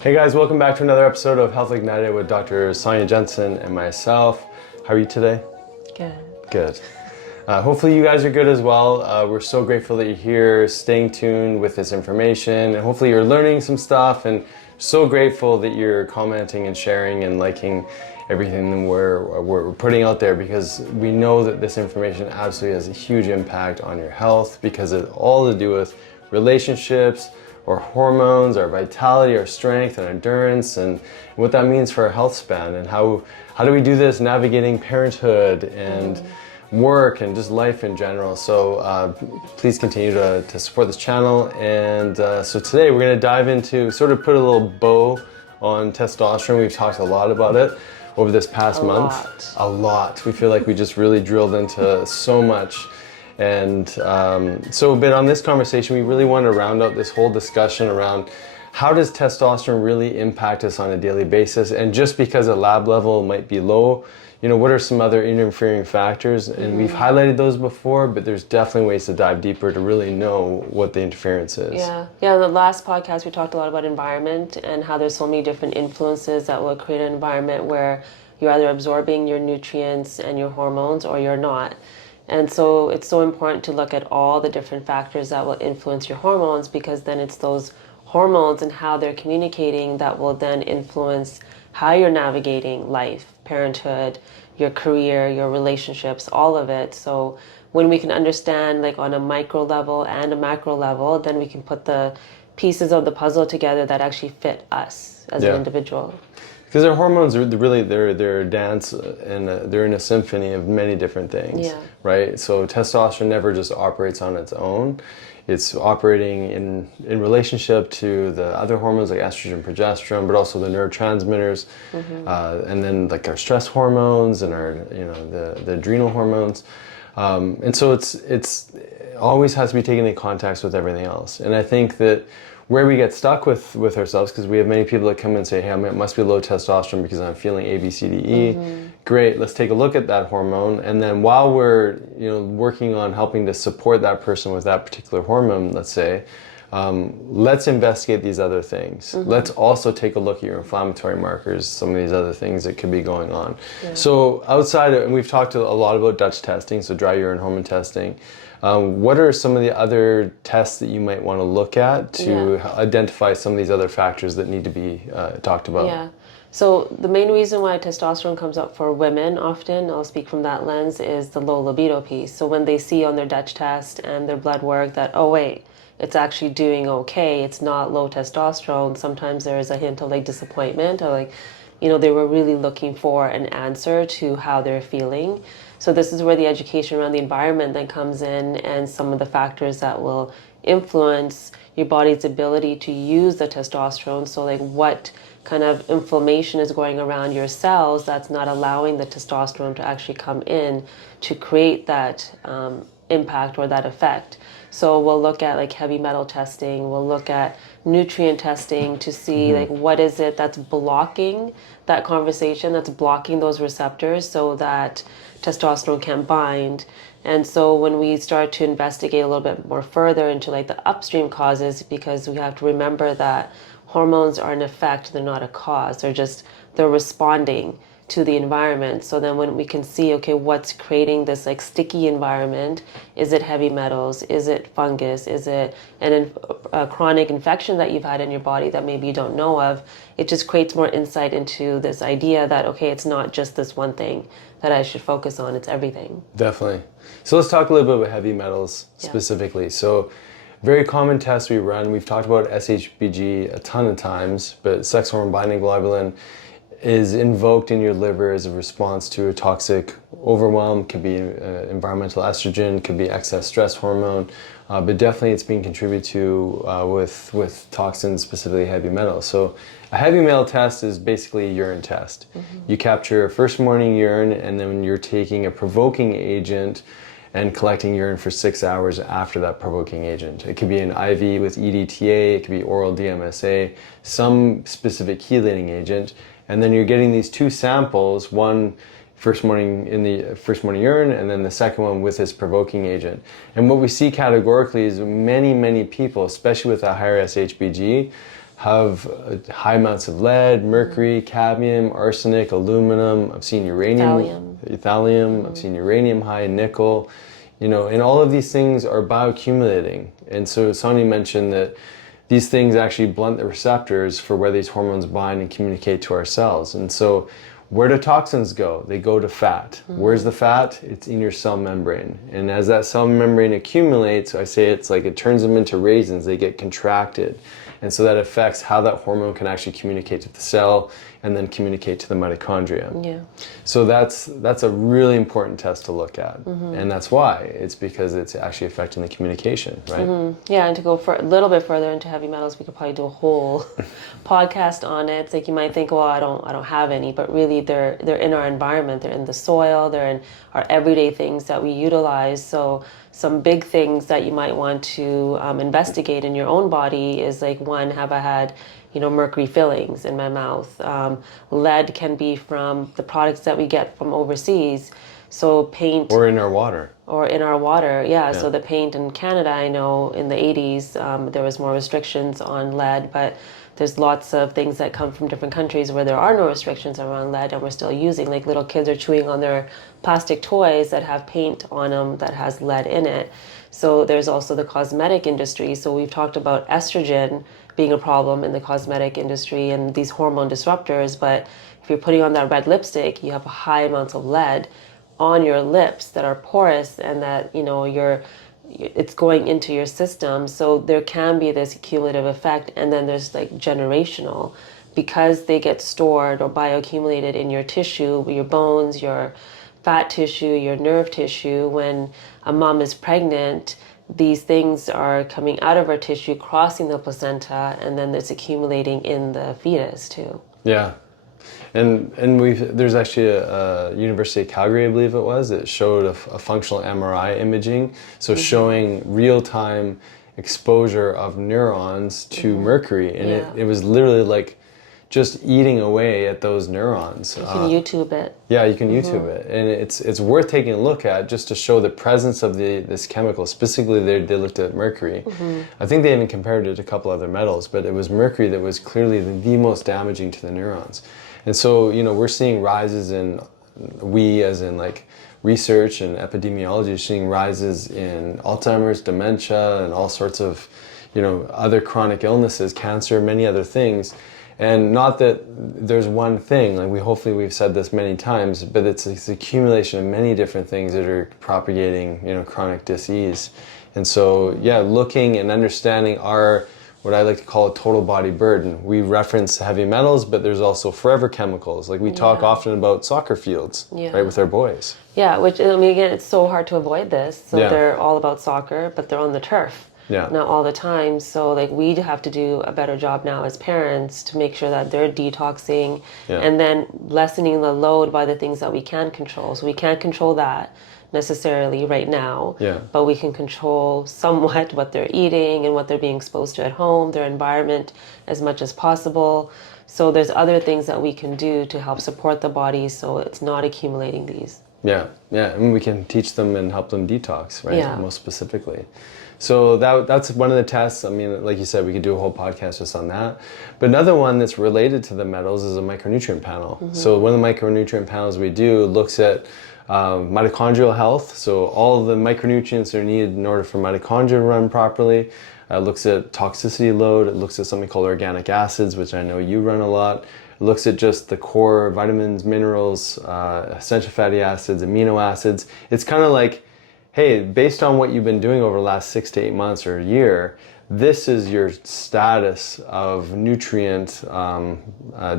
Hey guys, welcome back to another episode of Health Ignited with Dr. Sonia Jensen and myself. How are you today? Good. Good. Hopefully you guys are good as well. We're so grateful that you're here, staying tuned with this information, and hopefully you're learning some stuff, and so grateful that you're commenting and sharing and liking everything we're putting out there, because we know that this information absolutely has a huge impact on your health, because it's all to do with relationships, our hormones, our vitality, our strength and endurance, and what that means for our health span, and how do we do this navigating parenthood and work and just life in general. So please continue to support this channel. And so today we're going to dive into, sort of put a little bow on testosterone. We've talked a lot about it over this past month. A lot. We feel like we just really drilled into so much. And but on this conversation, we really want to round out this whole discussion around how does testosterone really impact us on a daily basis? And just because a lab level might be low, what are some other interfering factors? And we've highlighted those before, but there's definitely ways to dive deeper to really know what the interference is. Yeah. In the last podcast, we talked a lot about environment and how there's so many different influences that will create an environment where you're either absorbing your nutrients and your hormones or you're not. And so it's so important to look at all the different factors that will influence your hormones, because then it's those hormones and how they're communicating that will then influence how you're navigating life, parenthood, your career, your relationships, all of it. So when we can understand like on a micro level and a macro level, then we can put the pieces of the puzzle together that actually fit us as an individual. Because our hormones are really, they're a dance, and they're in a symphony of many different things, right? So testosterone never just operates on its own. It's operating in relationship to the other hormones like estrogen, progesterone, but also the neurotransmitters, and then like our stress hormones and our, the adrenal hormones. And so it's always has to be taken in context with everything else. And I think that where we get stuck with ourselves, because we have many people that come and say, hey, it must be low testosterone because I'm feeling A, B, C, D, E. Great, let's take a look at that hormone. And then while we're working on helping to support that person with that particular hormone, let's say, let's investigate these other things. Let's also take a look at your inflammatory markers, some of these other things that could be going on. So outside of, and we've talked a lot about Dutch testing, so dry urine hormone testing. What are some of the other tests that you might want to look at to identify some of these other factors that need to be talked about? Yeah. So the main reason why testosterone comes up for women often, I'll speak from that lens, is the low libido piece. So when they see on their Dutch test and their blood work that, oh wait, it's actually doing okay, it's not low testosterone, sometimes there is a hint of like disappointment, or like, they were really looking for an answer to how they're feeling. So this is where the education around the environment then comes in, and some of the factors that will influence your body's ability to use the testosterone. So like what kind of inflammation is going around your cells that's not allowing the testosterone to actually come in to create that impact or that effect. So we'll look at like heavy metal testing, we'll look at nutrient testing to see like what is it that's blocking that conversation, that's blocking those receptors so that testosterone can bind. And so when we start to investigate a little bit more further into like the upstream causes, because we have to remember that hormones are an effect, they're not a cause, they're responding to the environment. So then when we can see, okay, what's creating this like sticky environment? Is it heavy metals? Is it fungus? Is it a chronic infection that you've had in your body that maybe you don't know of? It just creates more insight into this idea that, okay, it's not just this one thing that I should focus on, it's everything. Definitely. So let's talk a little bit about heavy metals specifically. So very common tests we run, we've talked about SHBG a ton of times, but sex hormone binding globulin is invoked in your liver as a response to a toxic overwhelm. Could be environmental estrogen, could be excess stress hormone, but definitely it's being contributed to with toxins, specifically heavy metals. So a heavy metal test is basically a urine test. You capture first morning urine, and then you're taking a provoking agent and collecting urine for 6 hours after that provoking agent. It could be an IV with EDTA, it could be oral DMSA, some specific chelating agent. And then you're getting these two samples, one first morning urine, and then the second one with this provoking agent. And what we see categorically is many people, especially with a higher SHBG, have high amounts of lead, mercury, cadmium, arsenic, aluminum. I've seen uranium, thallium. I've seen uranium high, nickel, you know, and all of these things are bioaccumulating. And so Sonia mentioned that these things actually blunt the receptors for where these hormones bind and communicate to our cells. And so where do toxins go? They go to fat. Where's the fat? It's in your cell membrane. And as that cell membrane accumulates, I say it's like it turns them into raisins. They get contracted. And so that affects how that hormone can actually communicate to the cell and then communicate to the mitochondria. Yeah. So that's a really important test to look at. And that's why. It's because it's actually affecting the communication, right? Yeah, and to go for a little bit further into heavy metals, we could probably do a whole podcast on it. It's like you might think, well, I don't have any, but really they're in our environment, they're in the soil, they're in our everyday things that we utilize. So some big things that you might want to investigate in your own body is like, one, have I had, you know, mercury fillings in my mouth? Lead can be from the products that we get from overseas. So paint. Or in our water. Or in our water, yeah. So the paint in Canada, I know in the 80s, there was more restrictions on lead, but there's lots of things that come from different countries where there are no restrictions around lead and we're still using. Like little kids are chewing on their plastic toys that have paint on them that has lead in it. So there's also the cosmetic industry. So we've talked about estrogen being a problem in the cosmetic industry and these hormone disruptors, but if you're putting on that red lipstick, you have high amounts of lead on your lips that are porous and that, you know, it's going into your system. So there can be this cumulative effect, and then there's like generational, because they get stored or bioaccumulated in your tissue, your bones, your fat tissue, your nerve tissue. When a mom is pregnant, these things are coming out of her tissue, crossing the placenta, and then it's accumulating in the fetus too. Yeah. And there's actually a University of Calgary, I believe it was, that showed a functional MRI imaging, so showing real-time exposure of neurons to mercury, and it was literally like just eating away at those neurons. You can YouTube it. Yeah, you can YouTube it, and it's worth taking a look at just to show the presence of this chemical. Specifically, they looked at mercury. I think they even compared it to a couple other metals, but it was mercury that was clearly the most damaging to the neurons. And so, you know, we're seeing rises in, as in like research and epidemiology, is seeing rises in Alzheimer's, dementia, and all sorts of, you know, other chronic illnesses, cancer, many other things. And not that there's one thing, like hopefully we've said this many times, but it's this accumulation of many different things that are propagating, you know, chronic disease. And so, yeah, looking and understanding what I like to call a total body burden. We reference heavy metals, but there's also forever chemicals. Like we talk often about soccer fields, right, with our boys. Yeah, which, I mean, again, it's so hard to avoid this. So they're all about soccer, but they're on the turf. Not all the time. So like we have to do a better job now as parents to make sure that they're detoxing and then lessening the load by the things that we can control. So we can't control that necessarily right now, but we can control somewhat what they're eating and what they're being exposed to at home, their environment as much as possible. So there's other things that we can do to help support the body so it's not accumulating these. Yeah, and we can teach them and help them detox, right, most specifically. So that's one of the tests. I mean, like you said, we could do a whole podcast just on that. But another one that's related to the metals is a micronutrient panel. So one of the micronutrient panels we do looks at mitochondrial health, so all of the micronutrients that are needed in order for mitochondria to run properly. It looks at toxicity load. It looks at something called organic acids, which I know you run a lot. It looks at just the core vitamins, minerals, essential fatty acids, amino acids. It's kind of like, hey, based on what you've been doing over the last 6 to 8 months or a year, this is your status of nutrient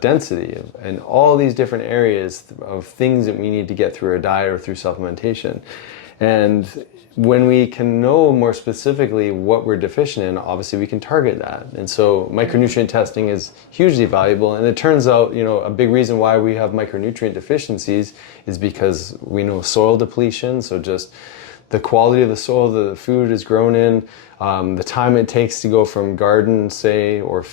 density and all these different areas of things that we need to get through our diet or through supplementation. And when we can know more specifically what we're deficient in, obviously we can target that. And so micronutrient testing is hugely valuable. And it turns out, you know, a big reason why we have micronutrient deficiencies is because we know soil depletion, so just the quality of the soil that the food is grown in, the time it takes to go from garden, say, or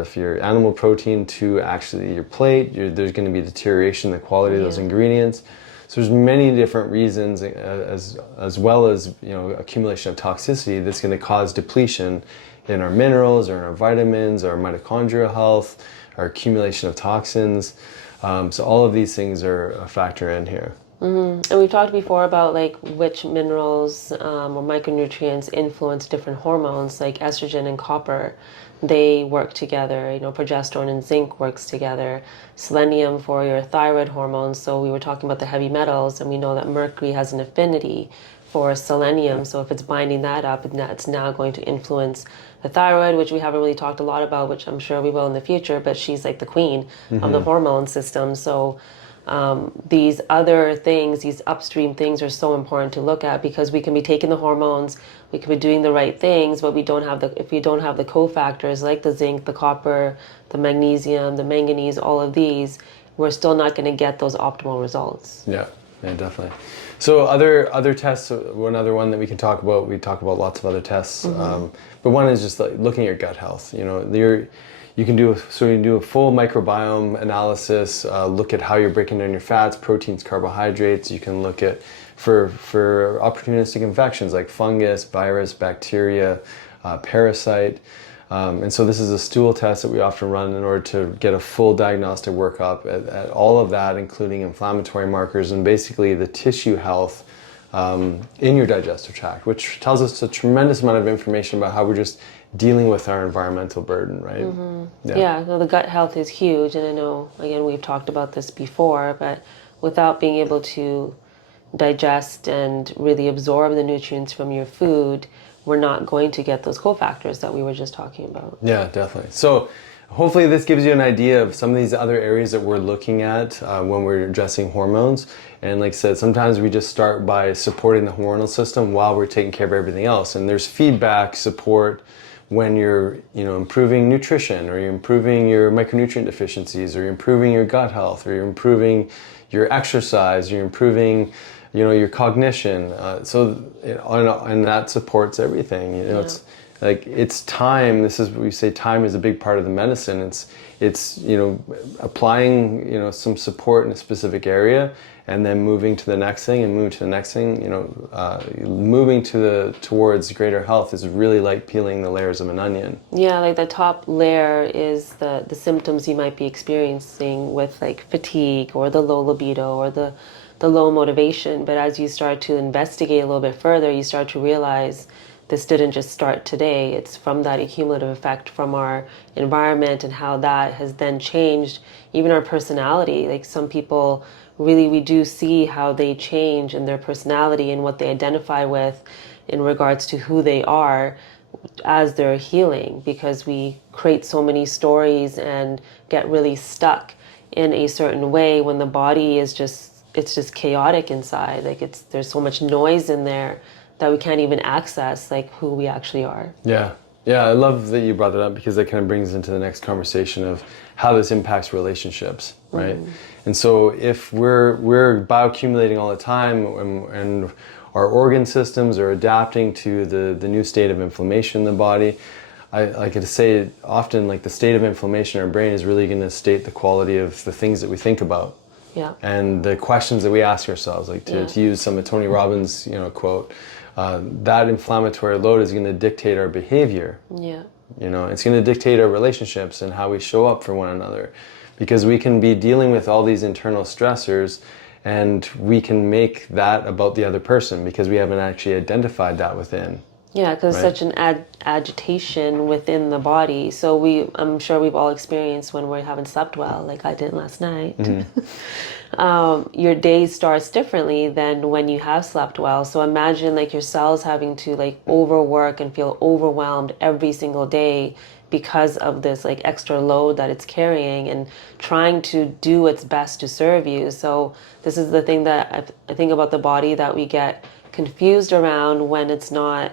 if you're animal protein to actually your plate, there's going to be deterioration in the quality of those ingredients. So there's many different reasons, as well as, you know, accumulation of toxicity that's going to cause depletion in our minerals or in our vitamins, our mitochondrial health, our accumulation of toxins. So all of these things are a factor in here. And we've talked before about like which minerals or micronutrients influence different hormones, like estrogen and copper. They work together. You know, progesterone and zinc works together. Selenium for your thyroid hormones. So we were talking about the heavy metals, and we know that mercury has an affinity for selenium. So if it's binding that up, it's now going to influence the thyroid, which we haven't really talked a lot about, which I'm sure we will in the future. But she's like the queen of the hormone system. So these other things, these upstream things are so important to look at, because we can be taking the hormones, we can be doing the right things, but if we don't have the cofactors like the zinc, the copper, the magnesium, the manganese, all of these, we're still not going to get those optimal results. Yeah, definitely. So other tests, one other one that we can talk about, we talk about lots of other tests, but one is just like looking at your gut health. You know, you can do a full microbiome analysis, look at how you're breaking down your fats, proteins, carbohydrates. You can look at for opportunistic infections like fungus, virus, bacteria, parasite. And so this is a stool test that we often run in order to get a full diagnostic workup at all of that, including inflammatory markers and basically the tissue health in your digestive tract, which tells us a tremendous amount of information about how we're just dealing with our environmental burden, right? Yeah, no, the gut health is huge. And I know, again, we've talked about this before, but without being able to digest and really absorb the nutrients from your food, we're not going to get those cofactors that we were just talking about. Yeah, definitely. So hopefully this gives you an idea of some of these other areas that we're looking at when we're addressing hormones. And like I said, sometimes we just start by supporting the hormonal system while we're taking care of everything else. And there's feedback, support when you're improving nutrition, or you're improving your micronutrient deficiencies, or you're improving your gut health, or you're improving your exercise, you're improving your cognition. And that supports everything. It's like, it's time. This is, we say time is a big part of the medicine. It's applying some support in a specific area, and then moving to the next thing, and moving to the next thing. Moving towards greater health is really like peeling the layers of an onion. Yeah, like the top layer is the symptoms you might be experiencing with like fatigue or the low libido or the low motivation. But as you start to investigate a little bit further, you start to realize this didn't just start today. It's from that accumulative effect from our environment, and how that has then changed even our personality. Like some people, really, we do see how they change in their personality and what they identify with in regards to who they are as they're healing, because we create so many stories and get really stuck in a certain way when the body is it's just chaotic inside. Like there's so much noise in there that we can't even access like who we actually are. Yeah, I love that you brought that up, because that kind of brings us into the next conversation of how this impacts relationships, right? And so if we're bioaccumulating all the time, and our organ systems are adapting to the new state of inflammation in the body, I like to say often, like, the state of inflammation in our brain is really going to state the quality of the things that we think about. Yeah. And the questions that we ask ourselves, like to use some of Tony Robbins' quote, that inflammatory load is going to dictate our behavior. Yeah. It's going to dictate our relationships and how we show up for one another, because we can be dealing with all these internal stressors, and we can make that about the other person because we haven't actually identified that within. Yeah, because such an agitation within the body. So I'm sure we've all experienced when we haven't slept well, like I did last night. Your day starts differently than when you have slept well. So imagine like your cells having to like overwork and feel overwhelmed every single day because of this like extra load that it's carrying, and trying to do its best to serve you. So this is the thing that I think about the body that we get confused around when it's not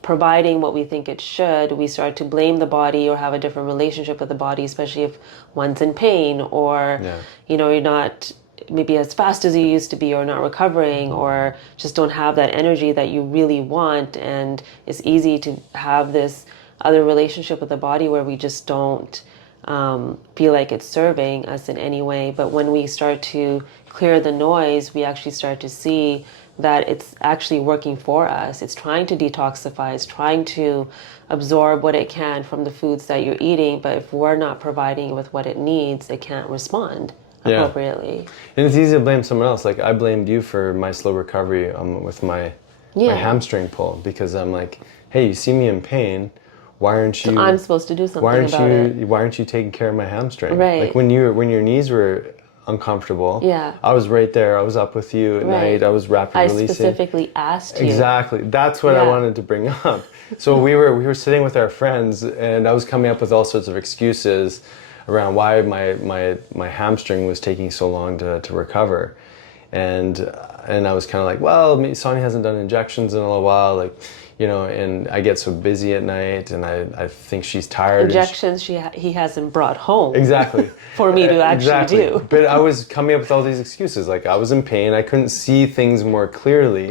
providing what we think it should. We start to blame the body or have a different relationship with the body, especially if one's in pain, or you're not maybe as fast as you used to be, or not recovering, or just don't have that energy that you really want. And it's easy to have this other relationship with the body where we just don't feel like it's serving us in any way. But when we start to clear the noise, we actually start to see that it's actually working for us. It's trying to detoxify, it's trying to absorb what it can from the foods that you're eating, but if we're not providing it with what it needs, it can't respond appropriately. And it's easy to blame someone else. Like I blamed you for my slow recovery with my hamstring pull, because I'm like, hey, you see me in pain. Why aren't you? So I'm supposed to do something about it. Why aren't you taking care of my hamstring? Right. Like when your knees were uncomfortable. Yeah. I was right there. I was up with you at night. I was rapid releasing. I specifically asked you. Exactly. That's what I wanted to bring up. So we were sitting with our friends, and I was coming up with all sorts of excuses around why my hamstring was taking so long to recover. And I was kind of like, well, Sonia hasn't done injections in a little while, like, you know, and I get so busy at night, and I think she's tired. Injections he hasn't brought home. Exactly. For me to actually do. But I was coming up with all these excuses, like I was in pain, I couldn't see things more clearly,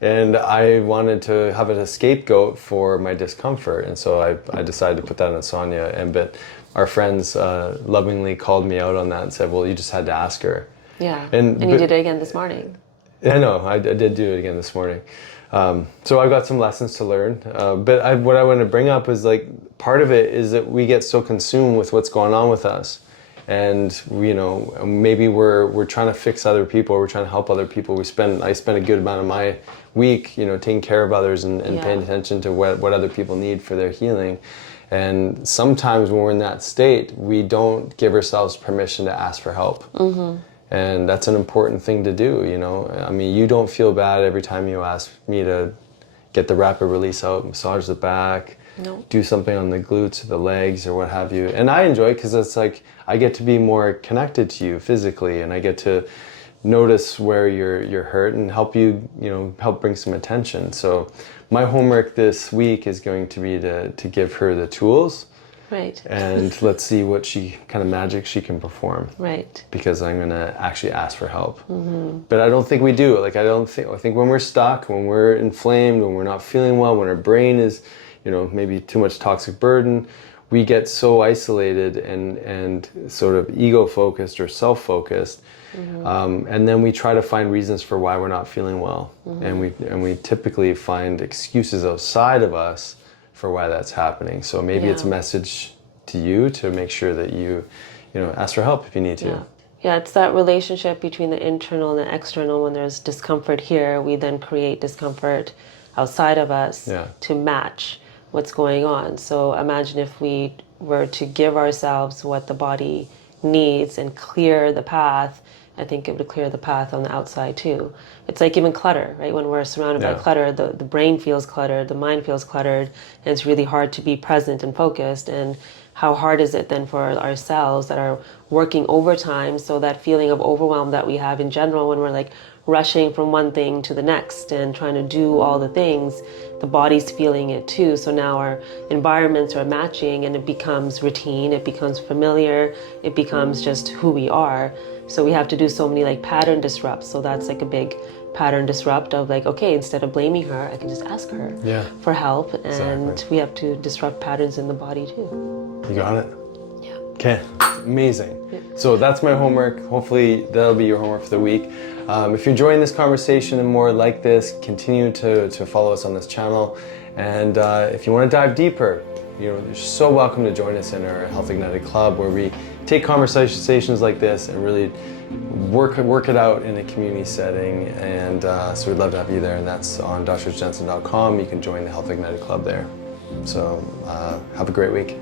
and I wanted to have a scapegoat for my discomfort, and so I decided to put that on Sonia, but our friends lovingly called me out on that and said, well, you just had to ask her. Yeah, and you did it again this morning. I know, I did do it again this morning. So I've got some lessons to learn, but what I want to bring up is, like, part of it is that we get so consumed with what's going on with us, and you know, maybe we're trying to fix other people, we're trying to help other people. I spend a good amount of my week, you know, taking care of others and paying attention to what other people need for their healing. And sometimes when we're in that state, we don't give ourselves permission to ask for help. And that's an important thing to do, you know. I mean, you don't feel bad every time you ask me to get the rapid release out, massage the back, do something on the glutes or the legs or what have you. And I enjoy it because it's like I get to be more connected to you physically, and I get to notice where you're hurt and help you, you know, help bring some attention. So my homework this week is going to be to give her the tools. Right. And let's see what kind of magic she can perform. Right. Because I'm going to actually ask for help. But I don't think we do. Like, I think when we're stuck, when we're inflamed, when we're not feeling well, when our brain is, you know, maybe too much toxic burden, we get so isolated and sort of ego-focused or self-focused. And then we try to find reasons for why we're not feeling well. And we typically find excuses outside of us for why that's happening. So maybe it's a message to you to make sure that you know, ask for help if you need to. Yeah, it's that relationship between the internal and the external. When there's discomfort here, we then create discomfort outside of us to match what's going on. So imagine if we were to give ourselves what the body needs and clear the path. I think it would clear the path on the outside too. It's like even clutter, right? When we're surrounded by clutter, the brain feels cluttered, the mind feels cluttered, and it's really hard to be present and focused. And how hard is it then for ourselves that are working overtime? So that feeling of overwhelm that we have in general when we're like rushing from one thing to the next and trying to do all the things, the body's feeling it too. So now our environments are matching, and it becomes routine, it becomes familiar, it becomes just who we are. So we have to do so many like pattern disrupts. So that's like a big pattern disrupt of like, okay, instead of blaming her, I can just ask her for help. And we have to disrupt patterns in the body too. You got it? Yeah. Okay, amazing. So that's my homework. Hopefully that'll be your homework for the week. If you're enjoying this conversation and more like this, continue to follow us on this channel. And if you want to dive deeper, you know, you're so welcome to join us in our Health Ignited Club, where we take conversations like this and really work it out in a community setting. And so we'd love to have you there, and that's on drsjensen.com. You can join the Health Ignited Club there. So have a great week.